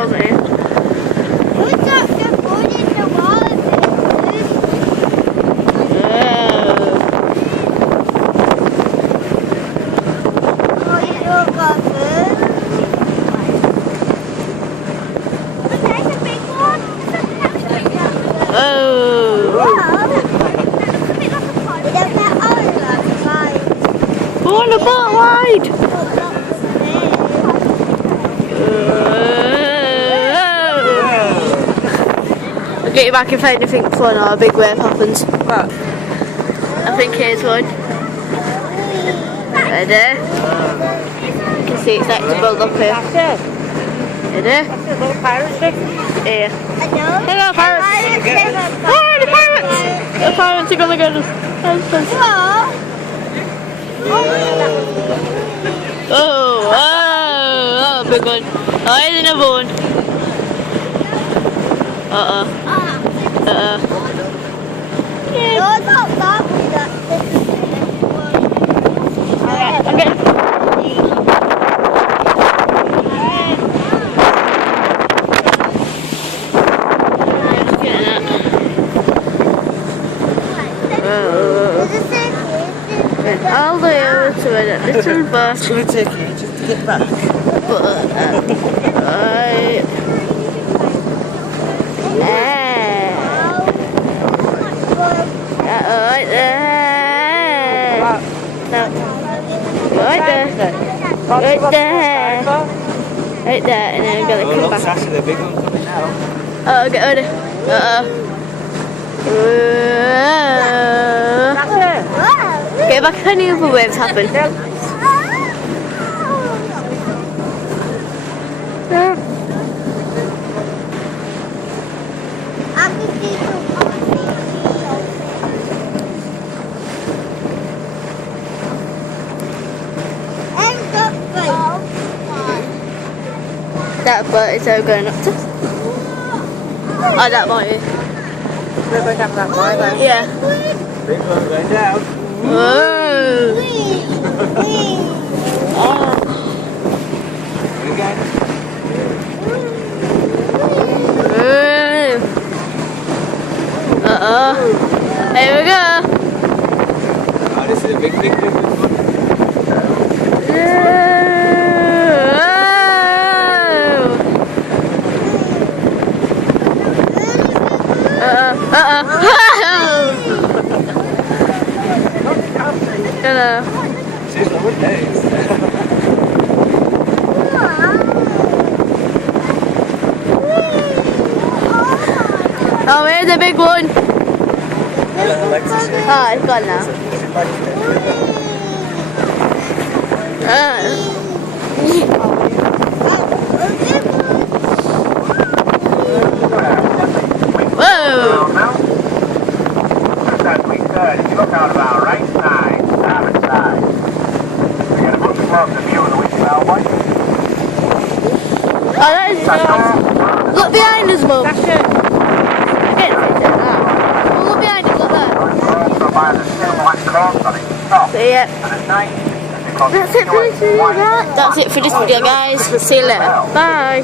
tells me. Oh, the boat wide! I'll get you back if anything fun or a big wave happens. What? I think here's one. Ready? You can see it's like to build up here. Ready? Little pirate ship. Here. Hello, pirates! Oh, the pirates! The pirates are gonna get us. Oh, big one. Oh, here's another one. I'm getting. All the way over to a little bus. It's going to take you just to get back. But right there. No. Right there. Right there. Right there, and then I'm gonna come back. That's the big one coming now. Oh, get ready. Get back if any other waves happen. That boat is all going up to. Oh, that might be. We're going down that way then. Yeah. Big one going down. Whoa. Again. Here we go. Oh, this is a big one. Hello. She's lovely days. Oh, here's a big one. Alexis. Oh, it's gone now. Whoa! Just as we said, if you look out of our right side, starboard side, we get a much closer view of the Whitby Railway. Oh, that is nice. Look behind us, Mum. Look behind us, look there. See ya. That's it for this video, guys. That's it for this video, guys. See you later. Bye.